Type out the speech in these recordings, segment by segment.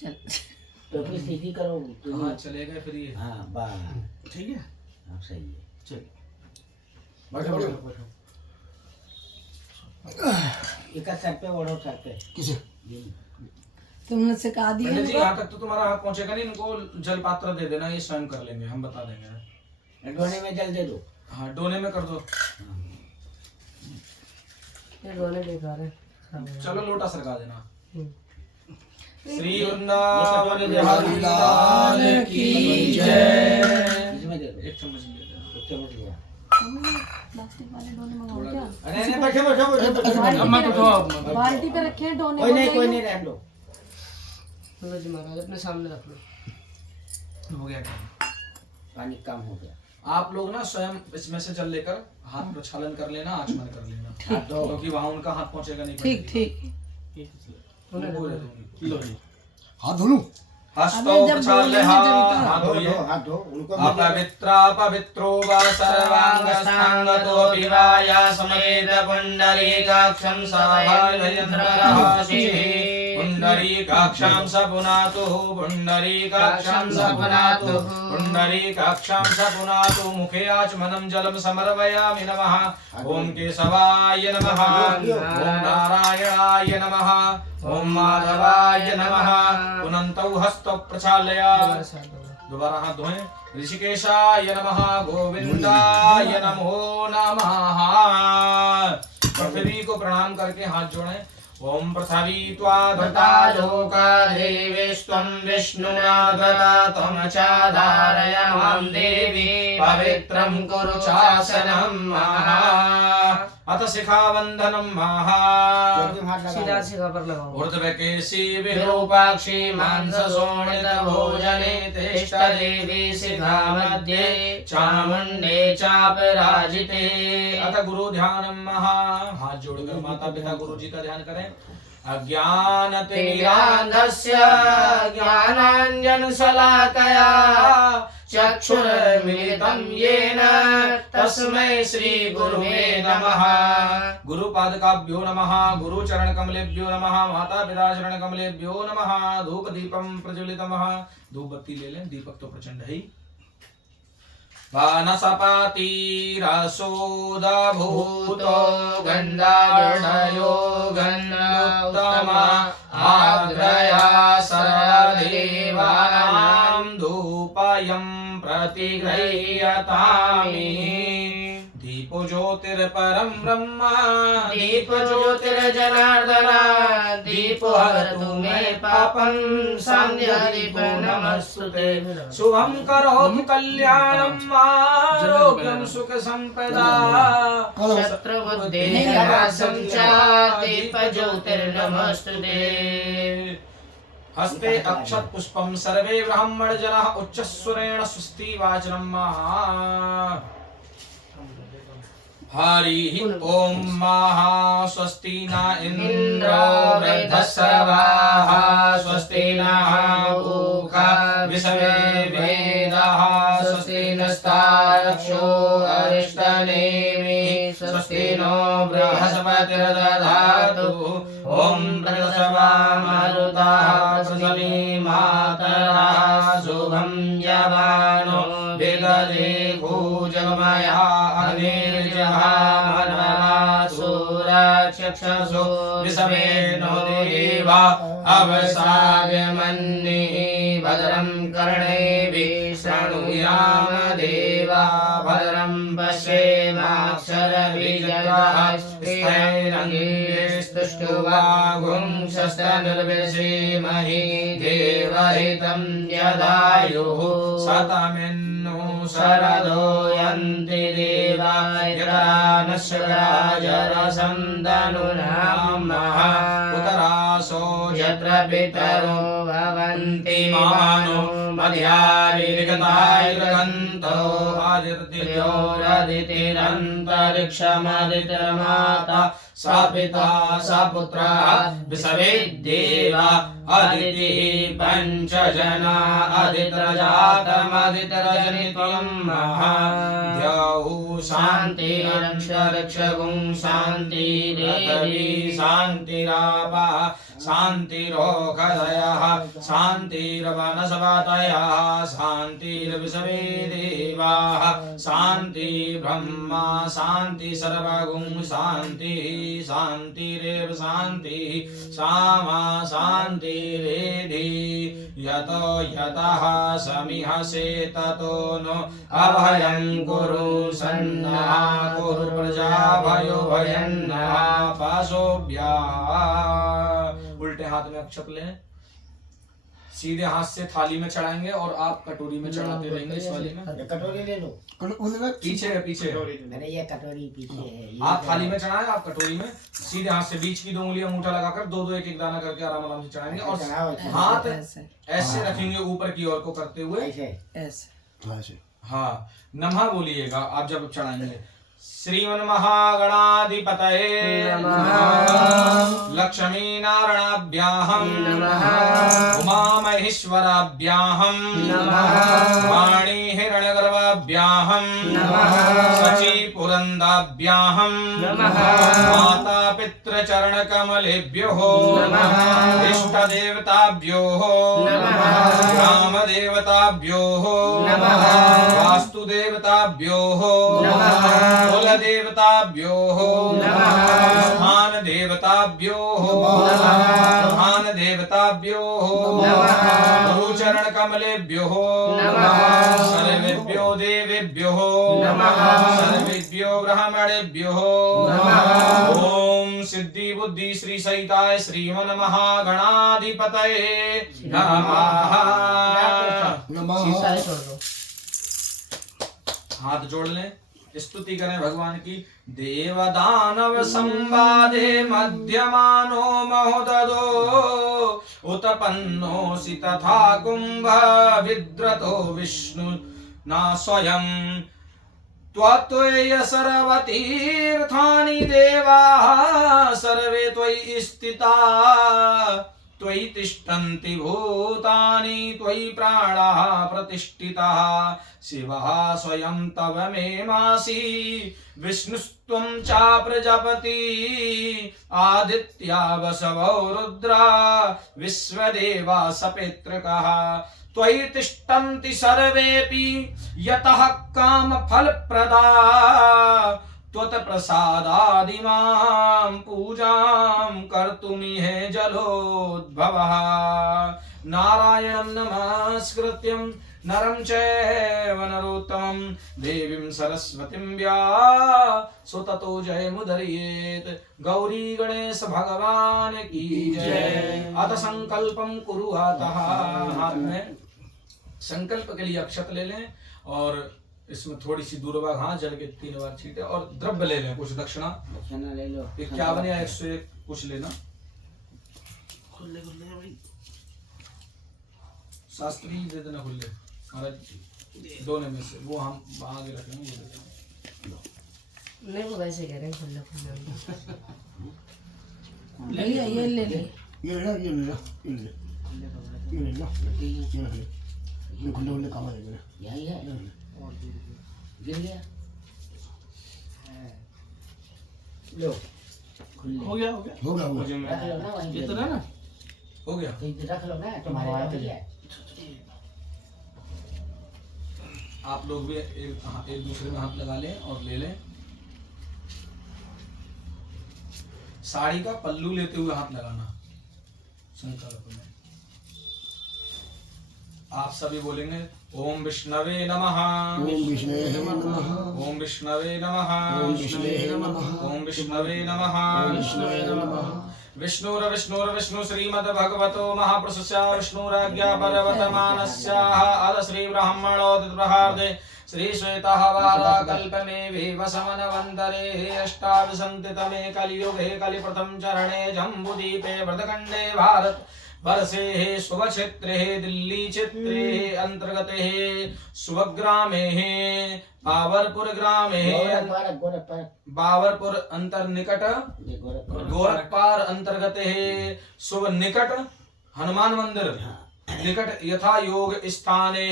चल तो फिर सीधी करो हाँ चलेगा फिर ये। हाँ बस ठीक है हाँ सही है। चल बैठो बैठो। एक सर पे ओढ़ो सर पे। किसे? तुमने सिखा दिया पंडित जी इनको? यहाँ तक तो तुम्हारा हाथ पहुंचेगा नहीं, इनको जल पात्र दे देना, ये स्वयं कर लेंगे, हम बता देंगे। डोने में जल दे दो। हाँ डोने में कर दो। ये रोने बेकार है। चलो लोटा सरका देना। श्री ये वृंदावन कटोरी बिहारी लाल की जय। इसमें दे दो। एक चम्मच ले लेना। एक चम्मच लिया। प्लास्टिक वाले डोने मंगाओ क्या? अरे नहीं बैठो बैठो बैठो। बाल्टी पे रखे हैं डोने। कोई नहीं रहने दो। चलो जी महाराज अपने सामने रख लो। हो गया काम। पानी कम हो गया। आप लोग ना स्वयं इसमें से जल लेकर हाथ प्रक्षालन कर लेना, आचमन कर लेना, हाथ धो। क्योंकि वहां उनका हाथ पहुंचेगा नहीं। ठीक ठीक। उनको दे दूंगी। लो जी। हाथ धो लूं? हस्तो अबे जब प्रक्षाल्य बोलेंगे हाथ जब हाथ धो धोइए। दो हाथ धो उनको भी दे। अपवित्रा पवित्रो वा सर्वांगस्थांगतोऽपि वा या समेत पुण्डरीकाक्षं सभाभयन्द्रः पुण्डरीकाक्षं स पुनातु पुण्डरीकाक्षं स पुनातु पुण्डरीकाक्षं स पुनातु। मुखे आचमनं जलं समर्पयामि। नमः ओम केशवाय नमः, ओम नारायणाय नमः, ओम माधवाय नमः। पुनन्तौ हस्तौ प्रक्षालय। दोबारा हाथ धोएं। ऋषिकेशाय नमः, गोविंदाय नमो नमः। पृथ्वी को प्रणाम करके हाथ जोड़ें। ओम पृथ्वी त्वाधृता लोका देवेस्त्वं विष्णुना धृता त्वमचाधारय मां देवी पवित्रं कुरु शासनं महा। अथ शिखावन्दनं महा। क्योंकि हाथ लगा सीधा दो। सीधा पर लगाओ। ऊर्ध्वकेशी विरूपाक्षी मांसशोणितभोजने तिष्ठ देवी शिखा मध्ये चामुण्डे चापराजिते। अथ गुरु ध्यानं महा। हाथ जोड़कर माता पिता गुरु जी का ध्यान करें। अज्ञानतिमिरान्धस्य ज्ञानाञ्जनशलाकया चक्षुर्मिलितं येन तस्मै श्री गुरुवे नमः। गुरुपादकाभ्यो नमः, गुरुचरणकमलेभ्यो नमः, माता पिता चरणकमलेभ्यो नमः। धूप दीपं प्रज्वलितमः। धूप बत्ती ले लें, दीपक तो प्रचंड है ही। वानसपाती रसोदभूतो गन्धाढयो गन्धोत्तमा आग्रया सर्वदेवानां धूपयं प्रतिगृह्यतामि। दीपो ज्योतिर्परं ब्रह्म, दीप ज्योतिर्जनार्दन, दीपो हरतु मे पापं, सान्ध्यदीपो नमस्तुते। शुभं करोतु कल्याणं, आरोग्यं सुख संपदा, शत्रुबुद्धिनाशं च दीप ज्योतिर्नमस्तुते। हस्ते अक्षत पुष्पं सर्वे ब्राह्मण जनाः उच्चस्वरेण स्वस्ति वाचनं महा। हरिः ओम महा। स्वस्ति न इंद्रो वृद्धश्रवाः, स्वस्ति नः पूषा विश्ववेदाः, स्वस्ति नस्तार्क्ष्यो अरिष्टनेमिः, स्वस्ति नो बृहस्पतिर्दधातु। ओम प्रसवामरुतः प्रसवी मातरः, शुभं यवानो विदधे भूजगमया चक्षुषु विषमे नो देवा अवसागमन्निः। भद्रं कर्णेभिः शृणुयाम देवा, भद्रं पश्येमाक्षरभिर्यजत्राः स्तुष्टुवागुंसस्तनुर्विषेमहि। देवहितं यदायुः शतमिन्नो शरदो यन्ति देवा, यदा नश्वराजरसन्तनुनामः। उतरासो यत्र पितरो भवन्ति मानो मध्यारिगतायगन्तो आदित्ययोरदितिरन्तरिक्षमदितिर्माता स पिता स पुत्रः विश्वेदेवा अदितिः पंच जना अदितिर्जातमदितिर्जनितं महा। द्यौः शान्तिरक्षरक्षगुं शान्तिरेवि शान्तिरापः शान्तिरोषधयः शान्तिर्वनस्पतयः शान्तिर्विश्वे देवाः शान्ति ब्रह्मा शान्ति सर्वगुण शान्तिः शान्तिरेव शान्तिः सामा शान्तिरेधि यतो यतः समिहसे ततो नो अभयं कुरु सन्नः कुरु प्रजा भयो भयन्नः पाशोभ्यः। उल्टे हाथ में अक्षत लें, सीधे हाथ से थाली में चढ़ाएंगे और आप कटोरी में चढ़ाते रहेंगे इस वाली में। ये कटोरी ले लो। पीछे है पीछे। अरे ये कटोरी पीछे है। ये आप थाली में चढ़ाएं, आप कटोरी में सीधे हाथ से बीच की 2 उंगलियां अंगूठा लगाकर 2-2 एक-एक दाना करके आराम आराम से चढ़ाएंगे और हाथ ऐसे रखेंगे ऊपर की ओर को करते हुए ऐसे। हाँ नमः बोलिएगा आप जब चढ़ाएंगे। श्रीमन महागणाधिपतये नमः। लक्ष्मी नारायणाभ्याहम नमः। उमा महेश्वराभ्याहम नमः। वाणी हिरण्यगर्भाभ्याहम नमः। सची पुरंदाभ्याहम नमः। माता पितृ चरण कमलेभ्यो नमः। इष्ट देवताभ्यो नमः। ग्राम देवताभ्यो नमः। वास्तु देवताभ्यो नमः। कुल देवताभ्यो नमः। स्थान देवताभ्यो नमः। प्रधान देवताभ्यो नमः। गुरुचरण कमलेभ्यो नमः। सर्वेभ्यो देवेभ्यो नमः। सर्वेभ्यो ब्राह्मणेभ्यो नमः। ओम सिद्धि बुद्धि श्री सहिताय श्रीमन महागणाधिपतये नमः। शीशा ही छोड़ दो। हाथ जोड़ लें, स्तुति करें भगवान की। देवदानव संवादे मध्यमानो महोददो उत्पन्नोऽसि तथा कुंभ विद्रतो विष्णु न स्वयं त्वत्वय सर्वतीर्थानि देवाः सर्वे त्वयि स्थिता त्वयि तिष्ठन्ति भूतानि त्वयि प्राणाः प्रतिष्ठिताः शिवः स्वयं तव मे मासि विष्णुस्त्वं च प्रजापति आदित्या वसवो रुद्रा विश्वदेवा सपितृकः त्वयि तिष्ठन्ति सर्वेऽपि यतः कामफलप्रदा त्वत्प्रसादादिमां पूजां कर्तुमिह जलोद्भवः नारायणं नमस्कृत्यं नरं चैव नरोत्तमं देवीं सरस्वतीं व्यासो ततो जयमुदीरयेत्। गौरी गणेश भगवान की जय। अथ संकल्पं कुरुआतः। हाथ में संकल्प के लिए अक्षत ले लें और इसमें थोड़ी सी दूरभाग हाथ जल के 3 बार छींटे और द्रव्य ले लें कुछ दक्षिणा। दक्षिणा ले लो। 51 या 101 कुछ लेना। खुले खुले भाई। शास्त्री दे देना खुले महाराज, दोनों में से वो हम आगे रखेंगे। ये दे देना। नहीं वो वैसे कह रहे हैं खुले खुले। ले लिया ये ले ले। ये ले ये ले ये ले ये ले लो ये खुले काम है यही है। गिर गया। लो खुले। हो गया हो गया रख लो ना वहीं पे। इतना ना हो गया। कहीं पे रख लो ना तुम्हारे रख लिया। आप लोग भी एक दूसरे में हाथ लगा लें और ले लें। साड़ी का पल्लू लेते हुए हाथ लगाना संकल्प में। आप सभी बोलेंगे ओम विष्णवे नमः। ओम विष्णवे नमः। ओम विष्णवे नमः। ओम विष्णवे नमः। ओम विष्णवे नमः। विष्णवे नमः। विष्णु श्रीमद्भगवतो महापुरुषस्य विष्णुराज्ञा पर्वतमानस्याः अद श्री ब्रह्मणोदित प्रहार्दे श्री श्वेतः वाराकल्पमे विवसमनवन्तरे अष्टादशतमे कलियुगे कलिप्रथम चरणे जम्बूदीपे व्रतखण्डे भारत वर्षे शुभक्षेत्रे दिल्ली क्षेत्रे अंतर्गते शुभग्रामे बावरपुर ग्रामे बावरपुर अंतर निकट गोरखपार अंतर्गत शुभ निकट हनुमान मंदिर निकट यथा योग स्थाने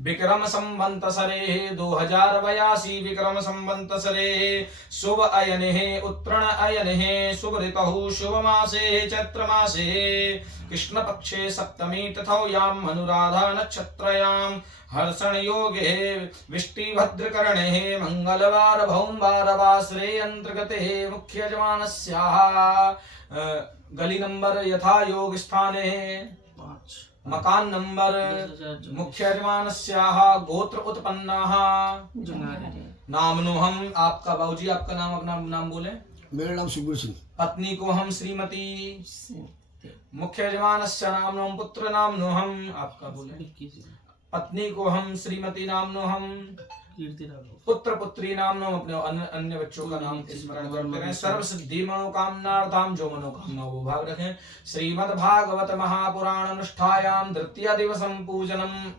विक्रम संवत्सरे 2082 विक्रम संवत्सरे शुभ अयने उत्तरण अयने शुभ ऋतु शुभ मासे चैत्र मासे कृष्ण पक्षे सप्तमी तथौयाम अनुराधा नक्षत्रयाम हर्षण योगे विष्टिभद्रकरणे मंगलवार भौमवार वासरे अंतर्गते मुख्य यजमानस्याः गली नंबर यथा योग स्थाने 5 मकान नंबर मुख्य यजमानस्याः गोत्र उत्पन्नाः नामनो हम। आपका बाबूजी आपका नाम अपना नाम बोले। मेरा नाम सुखबीर सिंह। पत्नी को हम श्रीमती। मुख्य यजमानस्य नामनो पुत्र नामनो हम। आपका बोले। पत्नी को हम श्रीमती नामनो हम। पुत्र पुत्री नामनो अपने अन्य बच्चों का नाम स्मरण करते रहें। सर्व सिद्धि मनोकामनार्थम जो मनोकामना वो भाग रखें। श्रीमद् भागवत महापुराण अनुष्ठायाम द्वितीय दिवसम पूजनम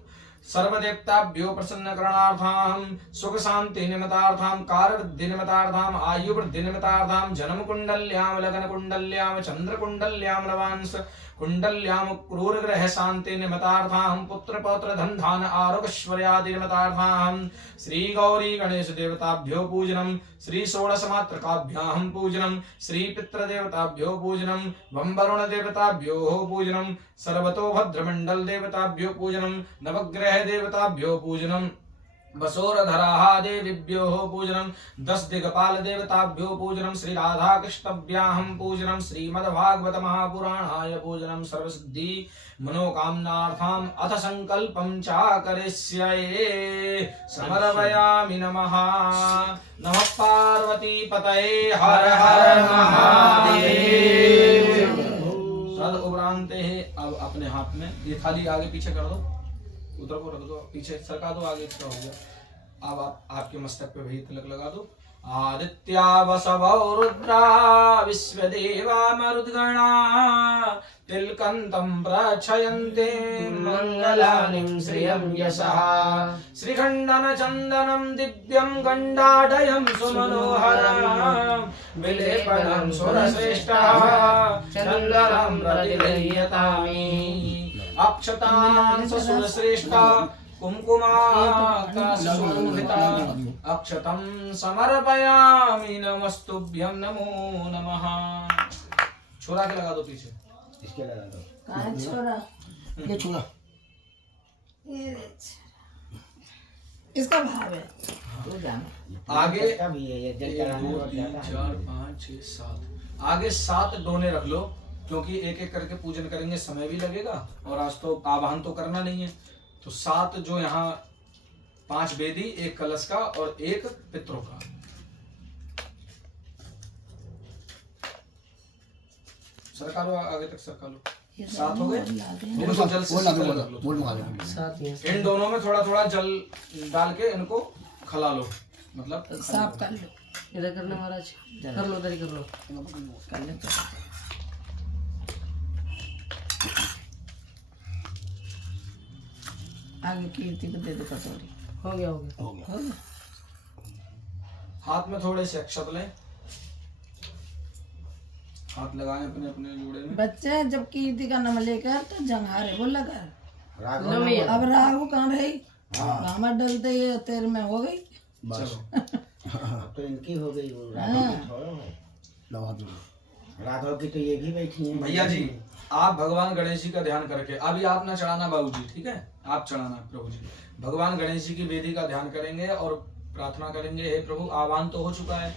सर्वदेवताभ्यो प्रसन्नकरणार्थम सुख शांति निमित्तार्थम कार्य वृद्धि निमित्तार्थम आयु वृद्धि निमित्तार्थम जन्म कुंडल्याम लगन कुंडल्याम चंद्र कुंडल्याम रवांश कुंडल्याम क्रूर ग्रह शांति निमित्तार्थम पुत्र पौत्र धन धान आरोग्यश्वर्यादि निमित्तार्थम श्री गौरी गणेश देवताभ्यो पूजनम श्री षोडश मात्रकाभ्याम पूजनम श्री पितृ देवताभ्यो पूजनम वंवरुण देवताभ्यो पूजनम सर्वतो भद्रमंडल देवताभ्यो पूजनम नवग्रह देवताभ्यो पूजनम वसोरधराः देवीभ्यो पूजनम 10 दिग्पाल देवताभ्यो पूजनम श्री राधा कृष्णभ्याहम पूजनम श्रीमद्भागवत महापुराणाय पूजनम सर्वसिद्धि मनोकामनार्थम अथ संकल्पं चाकरिष्ये समर्पयामि नमः। नमः पार्वती पतये हर हर महादेव। सद उपरांते है। अब अपने हाथ में ये थाली आगे पीछे कर दो, उधर को रख दो, पीछे सरका दो, आगे इसका हो गया। अब आप आपके मस्तक पे भी तिलक लगा दो। आदित्या वसवो रुद्रा विश्वदेवा मरुद्गणा तिलकंतं प्रक्षयन्ते मंगलानिं श्रियं यशः श्रीखण्डन चन्दनं दिव्यं गण्डाढयं सुमनोहरं विलेपनं सुरश्रेष्ठः चन्दनं प्रतिगृह्यतामि अक्षतान् ससुरश्रेष्ठा कुंकुमाकाशशोभिता अक्षतं समर्पयामि नमस्तुभ्यं नमो नमः। छोरा के लगा दो पीछे, इसके लगा दो। कहाँ छोरा? ये छोड़ा इसका भाव है। तो जाना आगे का भी है ये जल 1 चढ़ाने 2 और 3 ज्यादा 4 5 6 7 आगे 7 डोने रख लो, क्योंकि एक एक करके पूजन करेंगे, समय भी लगेगा और आज तो आवाहन तो करना नहीं है। तो 7 जो यहाँ 5 वेदी, 1 कलश का और 1 पितरों का। सरका लो, आगे तक सरका लो। 7 हो गए। इनको जल से शीतल कर लो। बोल मार दो। साथ ही इन दोनों में थोड़ा थोड़ा जल डाल के इनको खला लो, मतलब साफ कर लो। इधर करना महाराज, कर लो, उधर ही कर लो। कर लो। आगे कीर्ति को दे दो कटोरी। हो गया हो गया। हो गया। हो गया। हाथ में थोड़े से अक्षत लें, हाथ लगाएं अपने अपने जोड़े में। बच्चे जब कीर्ति का नाम लेकर तो जंघारे बोल लगा। राघव नमी अब राहु कहाँ रही? हमार डलते ये तेरे में हो गई। बस अब तो इनकी हो गई, वो राघव की थोड़ा है। लगा दो। राघव की तो ये भी बैठी है। भैया जी, आप भगवान गणेश जी का ध्यान करके, अभी आप ना चढ़ाना बाबूजी, ठीक है? आप चढ़ाना प्रभु जी। भगवान गणेश जी की वेदी का ध्यान करेंगे और प्रार्थना करेंगे, हे प्रभु आह्वान तो हो चुका है,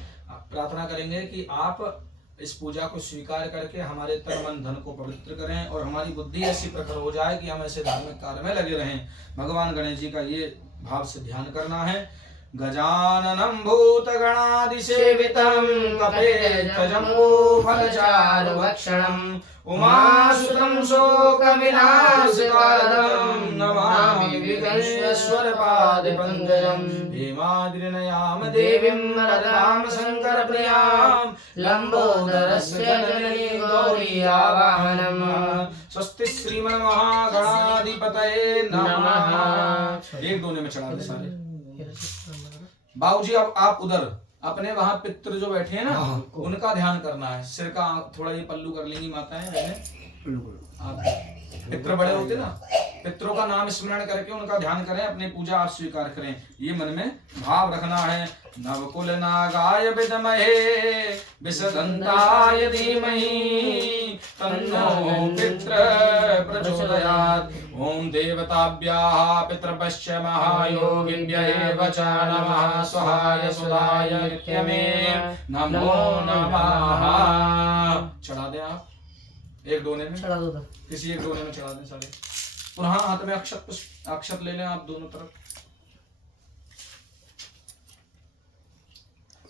प्रार्थना करेंगे कि आप इस पूजा को स्वीकार करके हमारे तन मन धन को पवित्र करें और हमारी बुद्धि ऐसी प्रखर हो जाए कि हम ऐसे धार्मिक कार्य में लगे रहें। भगवान गणेश जी का ये भाव से ध्यान करना है। गजाननं भूतगणादिसेवितं कपेतजम्बूफलचारुभक्षणम् उमासुतं शोकविनाशकारणं नमामि विघ्नेश्वरपादपङ्कजं हेमाद्रिनयाम देवीं वरदां शङ्करप्रियां लम्बोदरस्य जननी गौरी आवाहनम्। स्वस्ति श्रीमन्महागणाधिपतये नमः। एक दोने में चढ़ा दे सारे। बाबूजी अब आप उधर अपने वहां पितृ जो बैठे हैं ना, उनका ध्यान करना है। सिर का थोड़ा ये पल्लू कर लेंगी माताएं, आप पितृ बड़े होते ना, पितरों का नाम स्मरण करके उनका ध्यान करें, अपनी पूजा आप स्वीकार करें, ये मन में भाव रखना है। नवकुल नागाय विद्महे विषदन्ताय धीमहि तन्नो पितृ प्रचोदयात्। ओम देवताभ्याः पितृभ्यश्च महायोगिभ्यः च नमः स्वाहाय सुधाय नित्यमे नमो नमः। चढ़ा दें आप एक डोने में, चढ़ा दो किसी एक डोने में चढ़ा दें सारे। पुनः हाथ में अक्षत ले लें आप दोनों तरफ।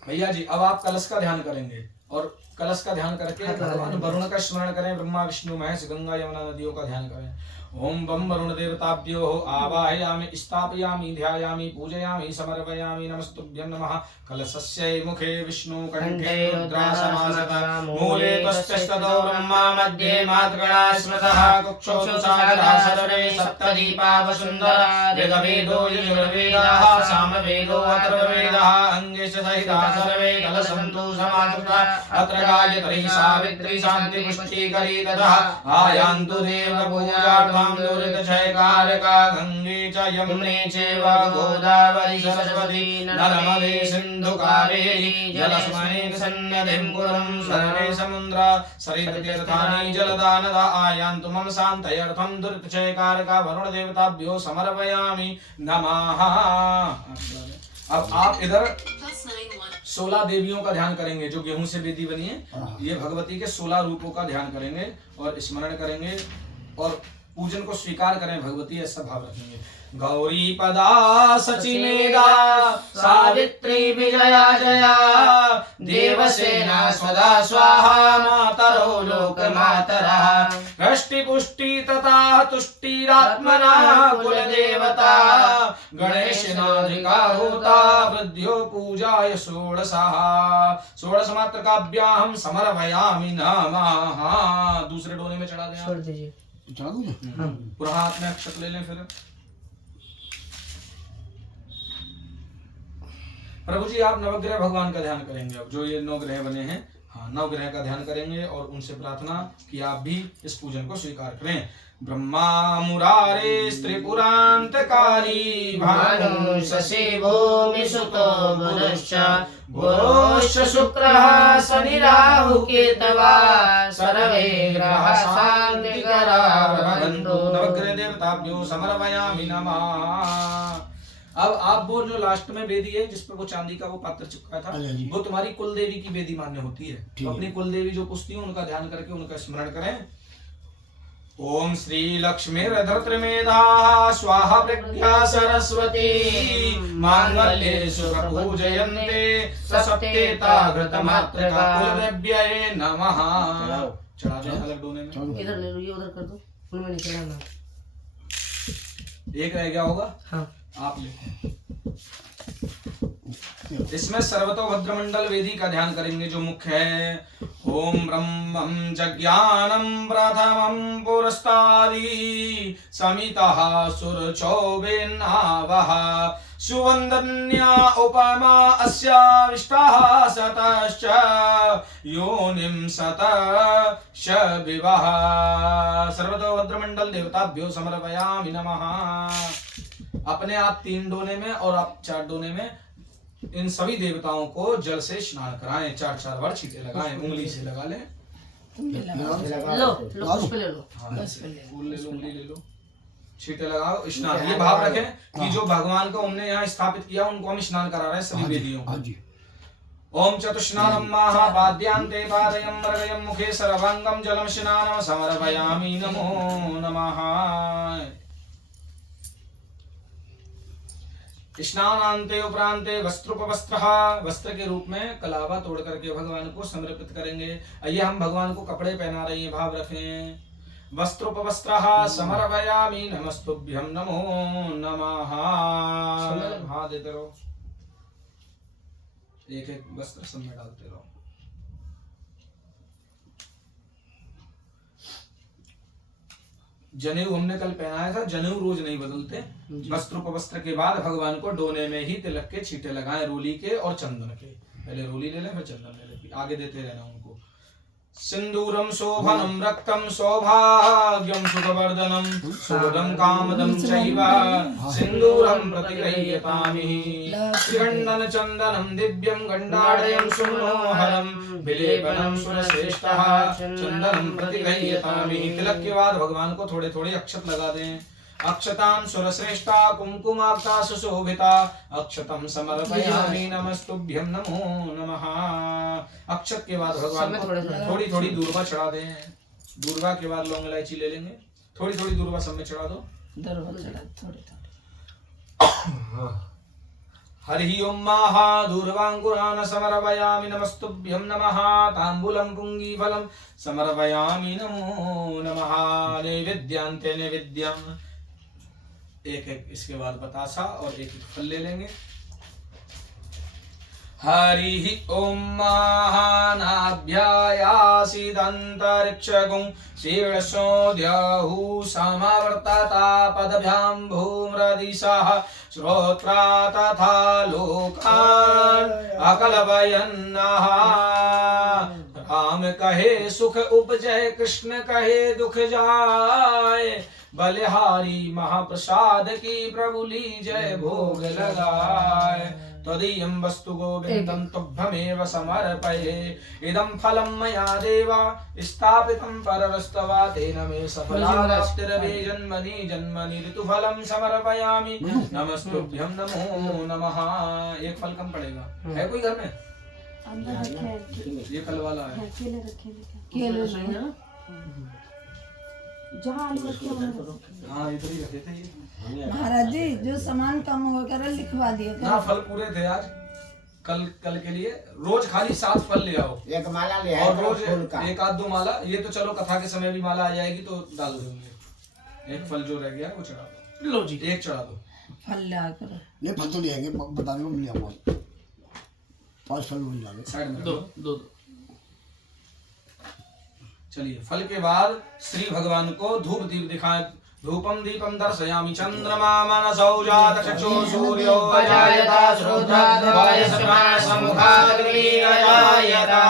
भैया जी अब आप कलश का ध्यान करेंगे और कलश का ध्यान करके भगवान वरुण का स्मरण करें, ब्रह्मा विष्णु महेश गंगा यमुना नदियों का ध्यान करें। ओम बम वरुण देवताभ्यो आवाहयामि स्थापयामि ध्यायामि पूजयामि समर्पयामि नमस्तुभ्यं नमः। कलशस्य मुखे विष्णु कंठे रुद्रासमासतः मूले त्वष्टस्ततो ब्रह्मा मध्ये मातृगणा स्मृतः कुक्षौ सागरः सर्वे सप्तदीपा वसुन्धरा ऋग्वेदो यजुर्वेदः सामवेदो अथर्ववेदः अंगे सहिताः सर्वे कलशन्तु समाश्रिताः अत्र गायत्री सावित्री शान्ति पुष्टिकरी ततः आयान्तु देवपूजार्थं दुरितक्षयकारका गंगे च यमुने चैव गोदावरी सरस्वती नर्मदे सिन्धु कावेरी जलस्मिन् सन्निधिं कुरुं सर्वे समुद्रा सरिततीर्थानि जलदा नदा आयान्तु मम शान्तयर्थं दुरितक्षयकारका वरुण देवताभ्यो समर्पयामि नमः। अब आप इधर 16 देवियों का ध्यान करेंगे जो गेहूं से वेदी बनी है। ये भगवती के 16 रूपों का ध्यान करेंगे और स्मरण करेंगे और पूजन को स्वीकार करें भगवती, ऐसा भाव रखेंगे। गौरी पदा सचिमेदा सावित्री विजया जया देवसेना सदा स्वाहा मातरो लोक मातरा दृष्टि पुष्टि तथा तुष्टिरात्मना कुल देवता गणेशनाधिका होता वृद्ध्यो पूजाय षोडशः 16 मात्र काभ्याहं समर्पयामि नमः। दूसरे डोने में चढ़ा दें, छोड़ दीजिए। चढ़ा दूं? पूरा हाथ में अक्षत ले लें। फिर प्रभु जी आप नवग्रह भगवान का ध्यान करेंगे। अब जो ये 9 ग्रह बने हैं, हाँ 9 ग्रह का ध्यान करेंगे और उनसे प्रार्थना कि आप भी इस पूजन को स्वीकार करें। ब्रह्मा मुरारे त्रिपुरांतकारी भानु शशि भूमि सुतो बुधश्च गुरुश्च शुक्रः शनि राहु केतवा सर्वे ग्रहाः शान्तिकरा भवन्तु। नवग्रह देवताभ्यो समर्पयामि नमः। अब आप वो जो लास्ट में वेदी है जिस पर वो चांदी का वो पात्र चिपका था, वो तुम्हारी कुल देवी की वेदी मान्य होती है। तो अपनी कुल देवी जो पुछती है उनका ध्यान करके उनका स्मरण करें। ओम श्री लक्ष्मीर्धर्तृमेधा स्वाहा प्रज्ञा सरस्वती मांगल्येषु प्रपूजयन्ते ससत्येता घृतमात्रका कुलदेव्यै नमः। चढ़ा दें अलग डोने में। इधर ले लो, ये उधर कर दो, उनमें नहीं चढ़ाना। एक रह गया होगा, हाँ आप ले। इसमें सर्वतोभद्र मंडल वेदी का ध्यान करेंगे जो मुख्य है। ओम ब्रह्मं जज्ञानं प्रथमं पुरस्तादि समितः सुरचौबेन्नावः सुवन्दन्या उपमा अस्याविष्टाः सतश्च योनिं सतश्च विवः। सर्वतोभद्र मंडल देवताभ्यो समर्पयामि नमः। अपने आप 3 डोने में और आप 4 डोने में इन सभी देवताओं को जल से स्नान कराएं। 4-4 बार छींटे लगाएं, उंगली से लगा लें। लो लो पुष्प ले लो, फूल ले लो, उंगली ले लो, छींटे लगाओ, स्नान। ये भाव रखें कि जो भगवान को हमने यहाँ स्थापित किया उनको हम स्नान करा रहे हैं सभी वेदियों को। ओम चतुष्णानं महापाद्यांते पादयं मर्गयं मुखे सर्वांगं जलम स्नानं समर्पयामि नमो नमः। स्नानांते उपरांते वस्त्रोपवस्त्रः, वस्त्र के रूप में कलावा तोड़ करके भगवान को समर्पित करेंगे। आइए हम भगवान को कपड़े पहना रहे हैं, भाव रखें। वस्त्रोपवस्त्रः समर्पयामि नमस्तुभ्यं नमो नमः। हाँ देते रहो, एक एक वस्त्र सब में डालते रहो। जनेऊ हमने कल पहनाया था, जनेऊ रोज नहीं बदलते। वस्त्रोपवस्त्र के बाद भगवान को डोने में ही तिलक के छींटे लगाएं, रोली के और चंदन के। पहले रोली ले लें फिर चंदन ले लें, आगे देते रहना उनको। सिंदूरम शोभनम रक्तम सौभाग्यम सुखवर्धनम सुखदम कामदम चैव सिंदूरम प्रतिगृह्यतामि त्रिगण्डन चंदनम दिव्यम गंडाढ्यं सुमनोहरम विलेपनम सुरश्रेष्ठः चंदनम प्रतिगृह्यतामि। तिलक के बाद भगवान को थोड़े थोड़े अक्षत लगा दें। अक्षतां सुरश्रेष्ठा कुंकुमाक्ता सुशोभिता अक्षतम समर्पयामि नमस्तुभ्यं नमो नमः। अक्षत के बाद भगवान को थोड़ी थोड़ी दूर्वा चढ़ा दें। दूर्वा के बाद लौंग इलायची ले लेंगे, थोड़ी थोड़ी दूर्वा सब में चढ़ा दो। थोड़ी हरि ओम महा दूर्वांकुरान समर्पयामि नमस्तुभ्यं नमः। तांबूलं पुंगीफलं समर्पयामि नमो नमः। नैवेद्यान्ते नैवेद्यम्। एक एक इसके बाद बतासा और एक एक फल ले लेंगे। हरि ओम महानाभ्यायासीदन्तरिक्षगुं शीर्षोऽद्याहु समावर्तता पदभ्यां भूम्रदिशः श्रोत्रा तथा लोकान् अकलवयन्नः। राम कहे सुख उपजय कृष्ण कहे दुख जाए बलिहारी महाप्रसाद की प्रभु लीजय भोग लगाए। त्वदीयं वस्तु गोविन्दं तुभ्यमेव समर्पये इदं फलं मया देवा स्थापितं पररस्तवा तेन मे सफलाप्तिरवे जन्मनि जन्मनि ऋतुफलं समर्पयामि नमस्तुभ्यं नमो नमः। एक फल कम पड़ेगा, है कोई घर में? ये कल वाला है। हाँ इधर ही रखे थे ये। महाराज जी जो सामान कम हो कर लिखवा दिए ना फल पूरे थे आज। कल के लिए रोज खाली 7 फल ले आओ। एक माला ले और आए रोज फूल का। एक आध 2 माला। ये तो चलो कथा के समय भी माला आ जाएगी तो डाल देंगे। एक फल जो रह गया वो चढ़ा दो। लो जी एक चढ़ा दो। फल ला कर नहीं फल तो ले आएंगे, बता दो ले आऊंगा। 5 फल मिल जाएंगे। साइड में दो। चलिए फल के बाद श्री भगवान को धूप दीप दिखाएं। धूपम दीपम दर्शयामि चंद्रमा मनसौ जात चक्षु सूर्यो अजायता श्रोत्राद्वायसमा सम्मुखादग्निरजायता।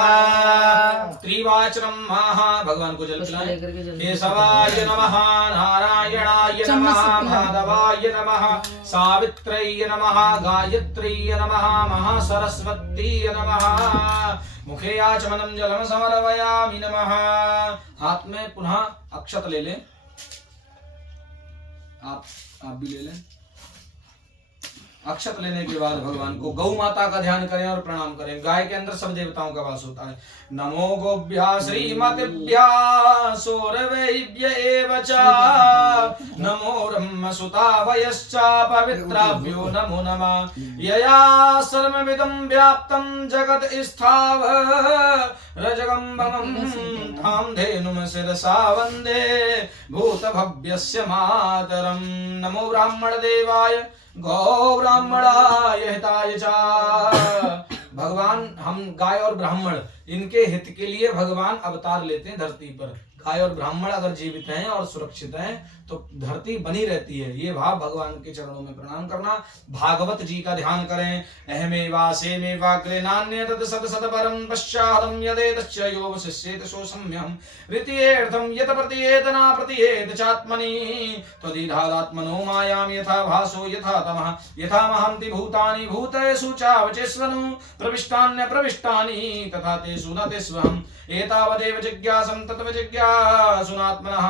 त्रिवाचनम महा भगवान को जल पिलाएं। केशवाय नमः नारायणाय नमः माधवाय नमः सावित्र्यै नमः गायत्र्यै नमः महासरस्वत्यै नमः। मुखे आचमनम जलम समर्पयामि नमः। हाथ में पुनः अक्षत ले लें। आप भी ले लें। अक्षत लेने के बाद भगवान को गौ माता का ध्यान करें और प्रणाम करें। गाय के अंदर सब देवताओं का वास होता है। नमो गोभ्या श्रीमतिभ्या सौरवेभ्य एव च नमो ब्रह्मसुता वयश्च पवित्राभ्यो नमो नमः। यया सर्वमिदं व्याप्तं जगत् स्थावरजगम्भमं तां धेनुं शिरसा वन्दे भूतभव्यस्य मातरम्। नमो ब्राह्मण देवाय गौ ब्राह्मणाय हिताय च। भगवान हम गाय और ब्राह्मण इनके हित के लिए भगवान अवतार लेते हैं धरती पर। गाय और ब्राह्मण अगर जीवित हैं और सुरक्षित हैं तो धरती बनी रहती है। ये भाव भगवान के चरणों में प्रणाम करना। भागवत जी का ध्यान करें। अहमेवासेमेवाग्रे नान्य तत् सत सत परं पश्चादं यदेतश्च यो वशिष्येत सो सम्यं ऋत्येर्थं यत प्रतीयेत न प्रतीयेत चात्मनि त्वदीधादात्मनो मायां यथा भासो यथा तमः यथा महन्ति भूतानि भूतेषु चावचेष्वनु प्रविष्टान्य प्रविष्टानि तथा तेषु न तेष्वहम् एतावदेव जिज्ञासं तत्त्व जिज्ञासुनात्मनः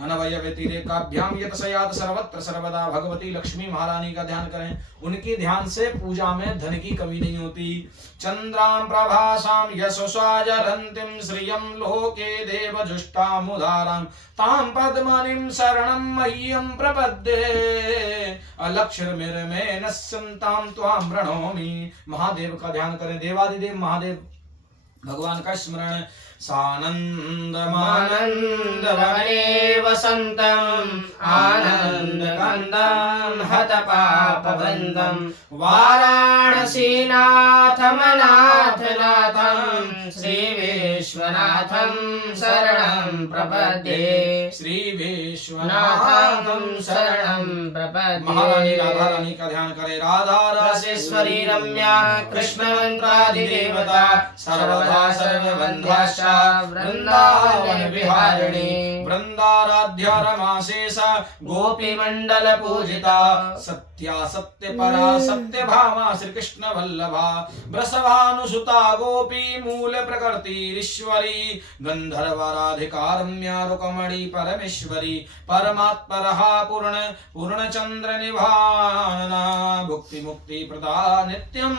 अनवय व्यतिरेकाभ्याम यत सयात सर्वत्र सर्वदा। भगवती लक्ष्मी महारानी का ध्यान करें। उनके ध्यान से पूजा में धन की कमी नहीं होती। चंद्रां प्रभासां यशसा जरन्तीं श्रियं लोके देवजुष्टामुदारां तां पद्मनिं शरणं मह्यं प्रपद्ये अलक्ष्मीर्मे नश्यन्तां त्वां प्रणौमि। महादेव का ध्यान करें। देवादिदेव महादेव भगवान का स्मरण। सानन्दमानन्दवने वसन्तम् आनन्दकन्दं हतपाप पापवृन्दं वाराणसीनाथमनाथनाथं श्रीविश्वनाथं शरणं प्रपद्ये श्री विश्वनाथं शरणं प्रपद्ये। महारानी राधा रानी का ध्यान करे। राधा रसेश्वरी रम्या कृष्णमन्त्रादिदेवता सर्वदा सर्वबन्धाश्च वृन्दावन विहारिणी वृंदाराध्या रमाशेषा गोपीमण्डल पूजिता सत्या सत्य परा सत्य भामा श्री कृष्ण वल्लभा वृषभानुसुता गोपी मूल प्रकृतिरीश्वरी गंधर्वराधिका रम्या रुकमणी परमेश्वरी परमात्परहा पूर्ण पूर्णचंद्र निभाना भुक्ति मुक्ति प्रदा नित्यं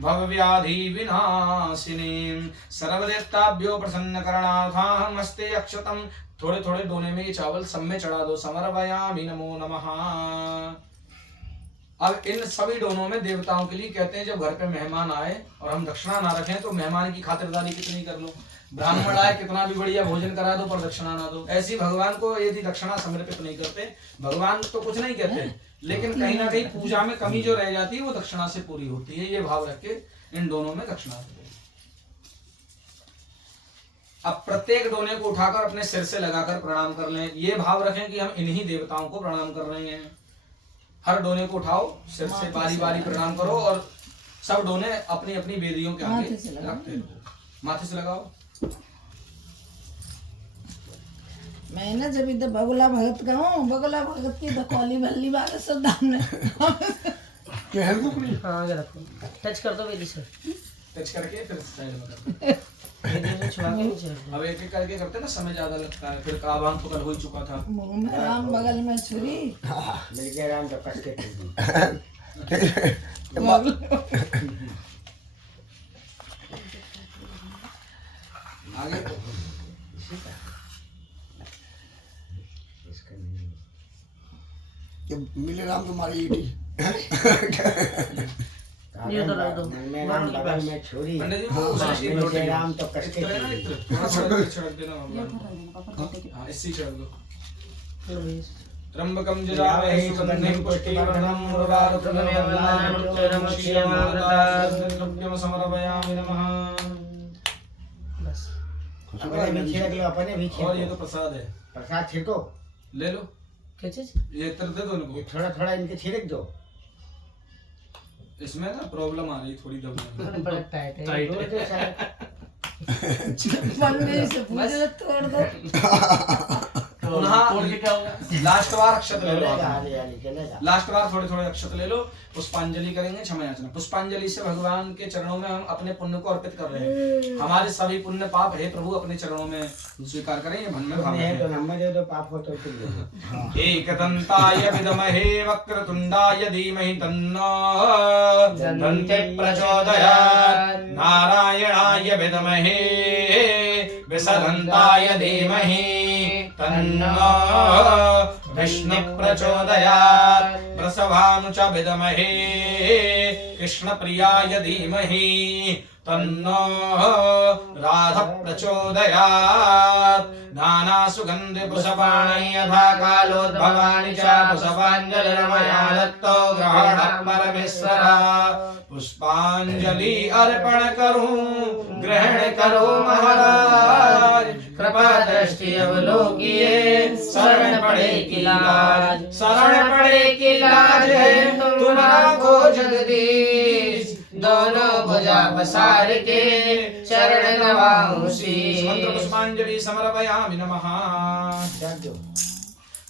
भवव्याधि विनाशिनी सर्वदेवताभ्यो प्रसन्न करणार्थमस्ते अक्षतम। थोड़े थोड़े दोने में ये चावल सब में चढ़ा दो। समर्पयामि नमो नमः। अब इन सभी डोनों में देवताओं के लिए कहते हैं, जब घर पे मेहमान आए और हम दक्षिणा ना रखें तो मेहमान की खातिरदारी कितनी कर लो। ब्राह्मण आए कितना भी बढ़िया भोजन करा दो पर दक्षिणा ना दो। ऐसी भगवान को यदि दक्षिणा समर्पित नहीं करते, भगवान तो कुछ नहीं कहते, लेकिन कहीं ना कहीं पूजा में कमी जो रह जाती है वो दक्षिणा से पूरी होती है। ये भाव रख के इन दोनों में दक्षिणा दो। अब प्रत्येक डोने को उठाकर अपने सिर से लगाकर प्रणाम कर लें। ये भाव रखें कि हम इन्हीं देवताओं को प्रणाम कर रहे हैं। हर डोने को उठाओ, सिर से बारी बारी प्रणाम करो और सब डोने अपनी अपनी वेदियों के आगे रखते रहो। माथे से लगाओ। मैं ना जब इधर बगुला भगत का हूँ, बगुला भगत की तो कौली भल्ली वाले सब दाम हाँ आगे रखो, टच कर दो वेदी से, टच करके फिर साइड में करो। वेदी से छुआ के नीचे रख दो। अब एक एक करके करते ना, समय ज्यादा लगता है। फिर काबान तो कल हो ही चुका था। मुंह में राम, बगल में छुरी। मिल गया राम तो कस के आगे मिले राम तुम्हारी ईटी ये तो रख दो। में राम बगल में छुरी। पंडित जी वो उसी से मिल रोटी गया राम तो कस के थोड़ा छिड़क देना भगवान। हाँ इसी छिड़क दो। त्र्यंबकं यजामहे सुगन्धिं पुष्टिवर्धनं उर्वारुकमिव समर्पयामि नमः। बस अपने भी छिड़क लो, अपने भी छिड़को। और ये तो प्रसाद है, प्रसाद छिड़को। ले लो। क्या चीज? ये इत्र दे दो इनको। ये थोड़ा थोड़ा इनके छिड़क दो। इसमें ना प्रॉब्लम आ रही थोड़ी दबने बड़ा टाइट है। टाइट दो है। दो सारे। पंडित से पूछो, तोड़ दो। तोड़ के क्या होगा? लास्ट बार अक्षत ले लो। चलेगा, हाली हाली चलेगा। लास्ट बार थोड़े थोड़े अक्षत ले लो। पुष्पांजलि करेंगे, क्षमा याचना। पुष्पांजलि से भगवान के चरणों में हम अपने पुण्य को अर्पित कर रहे हैं। हमारे सभी पुण्य पाप हे प्रभु अपने चरणों में स्वीकार करें। ये मन में भाव है तो है। नंबर दे दो, पाप हो तो तुम दे दो। एकदन्ताय विद्महे वक्रतुण्डाय धीमहि तन्नो दन्ते प्रचोदयात्। नारायणाय विद्महे विसदन्ताय धीमहि तन्नो विष्णु प्रचोदयात्। प्रसवानुच विद्महे कृष्णप्रियाय धीमहि तन्नो राधा प्रचोदयात्। नाना सुगन्धि पुष्पाणि यथा कालोद्भवानि च पुष्पाञ्जलिर्मया दत्तो ग्रहणः परमेश्वर। पुष्पांजलि अर्पण करूं, ग्रहण करो महाराज। कृपा दृष्टि अवलोकिए, शरण पड़े की लाज। शरण पड़े की लाज है तुम राखो जगदीश। दोनों भुजा पसार के चरण नवाऊं शीश। मंत्र पुष्पांजलि समर्पयामि नमः।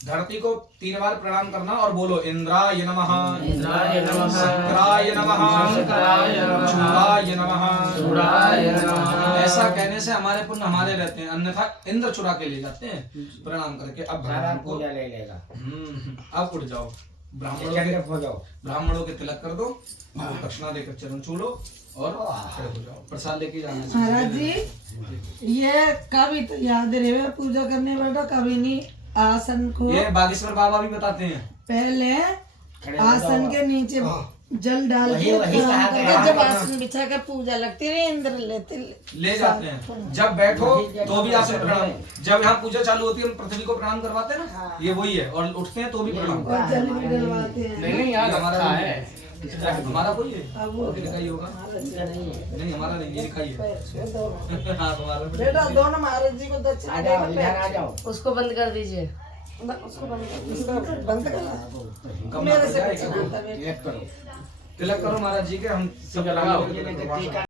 धरती को 3 बार प्रणाम करना और बोलो इंद्राय नमः, इंद्राय नमः, शंकराय नमः, शंकराय नमः, चूड़ाय नमः, चूड़ाय नमः। ऐसा कहने से हमारे पुण्य हमारे रहते हैं, अन्यथा इंद्र चुरा के ले जाते हैं। प्रणाम करके अब सारा भगवान को पूजा ले लेगा। अब उठ जाओ। ब्राह्मणों के तिलक कर दो, दक्षिणा देकर चरण छू लो और खड़े हो जाओ। प्रसाद लेके जाना है। महाराज जी, ये कभी तो याद रहे, पूजा करने बैठो कभी नहीं। आसन को ये बागेश्वर बाबा भी बताते हैं। पहले आसन के नीचे जल डाल वही- के वही प्रणाम कहा करके गया। जब आसन बिछा कर पूजा लगती है इंद्र लेते ले जाते हैं। जब बैठो तो भी आसन प्रणाम, जब यहाँ पूजा चालू होती है हम पृथ्वी को प्रणाम करवाते हैं ना, ये वही है। और उठते हैं तो भी प्रणाम। और जल भी डलवाते हैं। नहीं यार हमारा हमारा है, है। हमारा कोई है, अब वो लिखा ही होगा। इनका नहीं है। नहीं हमारा नहीं, ये लिखा ही है। पैर छुए दोनों। हाँ तुम्हारा भी। बेटा दोनों महाराज जी को दक्षिणा आ जाओ, देना, इधर पैर आ जाओ। उसको बंद कर दीजिए। उसको बंद कर, उसको बंद करना। कम मेरे ना से हो कुछ जाए, नहीं आता बेटा। तिलक करो। तिलक करो महाराज जी के, हम सब लगाओ। लगाओ।